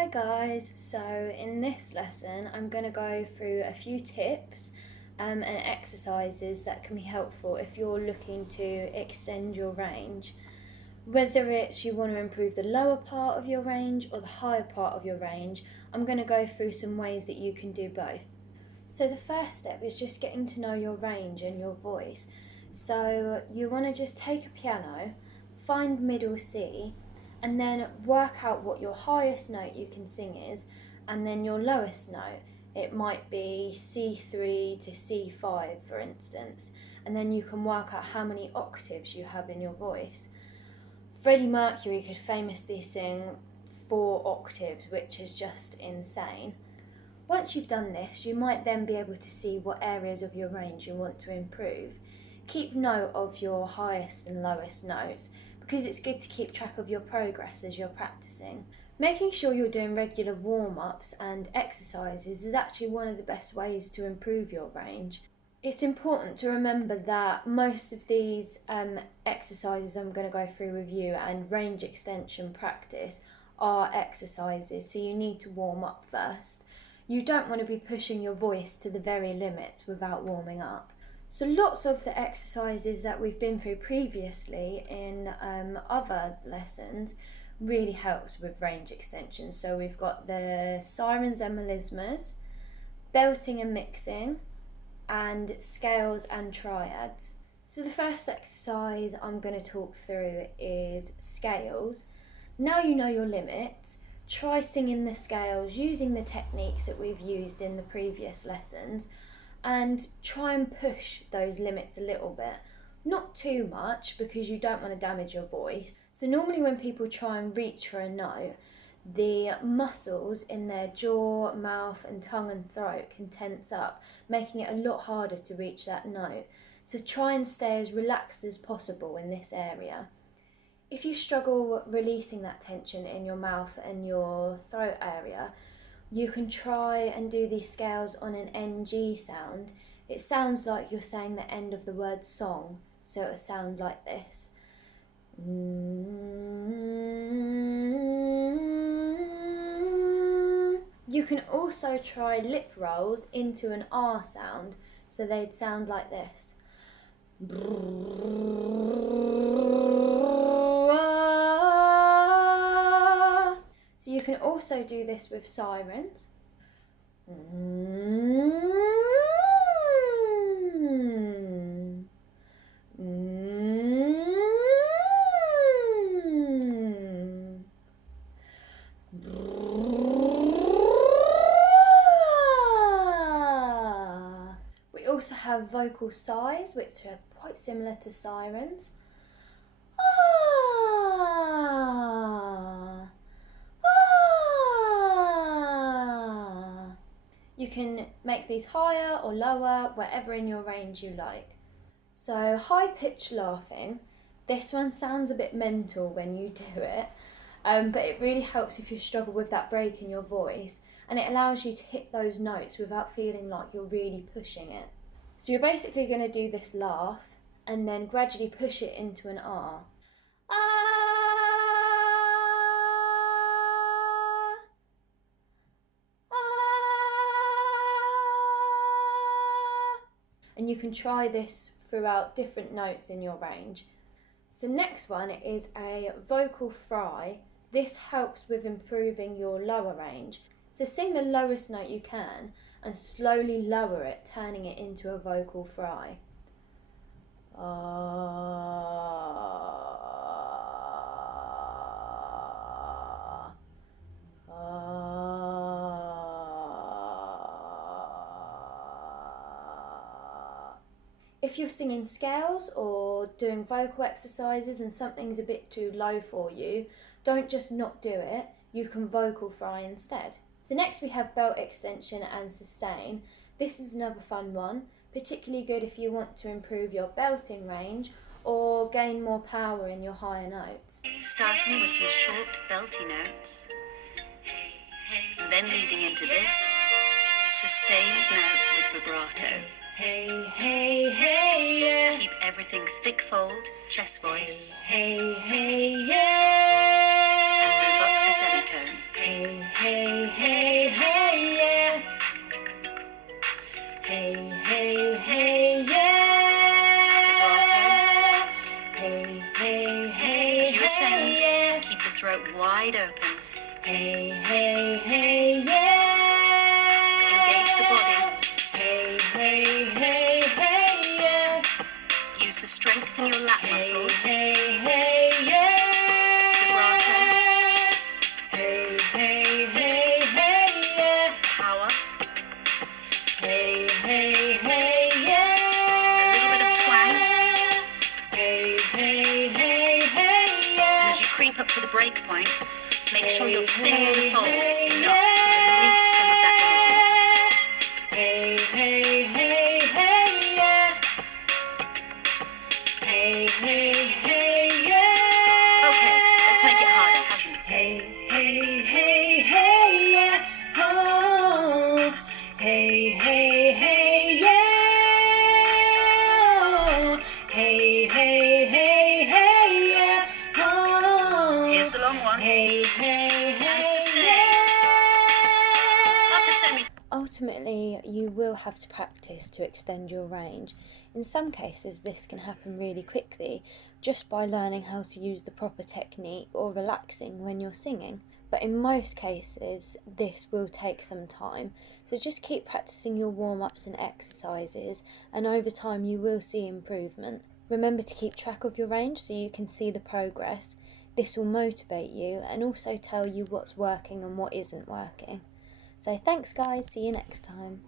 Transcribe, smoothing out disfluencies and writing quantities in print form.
Hi guys, so in this lesson I'm going to go through a few tips and exercises that can be helpful if you're looking to extend your range. Whether it's you want to improve the lower part of your range or the higher part of your range, I'm going to go through some ways that you can do both. So the first step is just getting to know your range and your voice. So you want to just take a piano, find middle C, and then work out what your highest note you can sing is, and then your lowest note. It might be C3 to C5, for instance, and then you can work out how many octaves you have in your voice. Freddie Mercury could famously sing 4 octaves, which is just insane. Once you've done this, you might then be able to see what areas of your range you want to improve. Keep note of your highest and lowest notes, because it's good to keep track of your progress as you're practicing. Making sure you're doing regular warm-ups and exercises is actually one of the best ways to improve your range. It's important to remember that most of these exercises I'm going to go through with you and range extension practice are exercises, so you need to warm up first. You don't want to be pushing your voice to the very limits without warming up. So lots of the exercises that we've been through previously in other lessons really helps with range extension. So we've got the sirens and melismas, belting and mixing, and scales and triads. So the first exercise I'm going to talk through is scales. Now you know your limits, try singing the scales using the techniques that we've used in the previous lessons, and try and push those limits a little bit. Not too much, because you don't want to damage your voice. So normally when people try and reach for a note, the muscles in their jaw, mouth and tongue and throat can tense up, making it a lot harder to reach that note. So try and stay as relaxed as possible in this area. If you struggle releasing that tension in your mouth and your throat area, you can try and do these scales on an NG sound. It sounds like you're saying the end of the word song, so it'll sound like this. You can also try lip rolls into an R sound, so they'd sound like this. So you can also do this with sirens. We also have vocal sighs, which are quite similar to sirens. You can make these higher or lower, wherever in your range you like. So high-pitched laughing, this one sounds a bit mental when you do it, but it really helps if you struggle with that break in your voice, and it allows you to hit those notes without feeling like you're really pushing it. So you're basically going to do this laugh and then gradually push it into an R. And you can try this throughout different notes in your range. So next one is a vocal fry. This helps with improving your lower range. So sing the lowest note you can and slowly lower it, turning it into a vocal fry. If you're singing scales or doing vocal exercises and something's a bit too low for you, don't just not do it, you can vocal fry instead. So next we have belt extension and sustain. This is another fun one, particularly good if you want to improve your belting range or gain more power in your higher notes. Starting with some short belty notes, and then leading into this sustained note with vibrato. Hey, hey, hey, yeah. Keep everything thick fold, chest voice. Hey, hey, yeah. And move up a semitone. Hey, hey. hey, hey, hey, yeah. Hey, hey, hey, yeah. Hey, hey, hey, As you hey, ascend, yeah. keep the throat wide open. Hey, hey, hey, yeah. Engage the body. Hey, hey, hey, hey, yeah. Use the strength in your lat muscles. Hey, hey, yeah. Vibrato. Hey, hey, hey, hey, yeah. Power. Hey, hey, hey, yeah. A little bit of twang. Hey, hey, hey, hey, yeah. And as you creep up to the break point, make sure you're thinning the folds enough to yeah. release some of that energy. Hey, hey, hey, hey, yeah. Hey, hey, hey, yeah. Okay, let's make it harder, hasn't it? Hey, hey, hey, hey, yeah. Oh, hey, hey, hey, yeah. Hey, hey, hey, hey, yeah. Oh, Here's the long one. hey, hey, And hey, sustain. yeah. Upper semi. Ultimately, you will have to practice to extend your range. In some cases, this can happen really quickly just by learning how to use the proper technique or relaxing when you're singing. But in most cases, this will take some time. So just keep practicing your warm-ups and exercises, and over time you will see improvement. Remember to keep track of your range so you can see the progress. This will motivate you and also tell you what's working and what isn't working. So thanks guys, see you next time.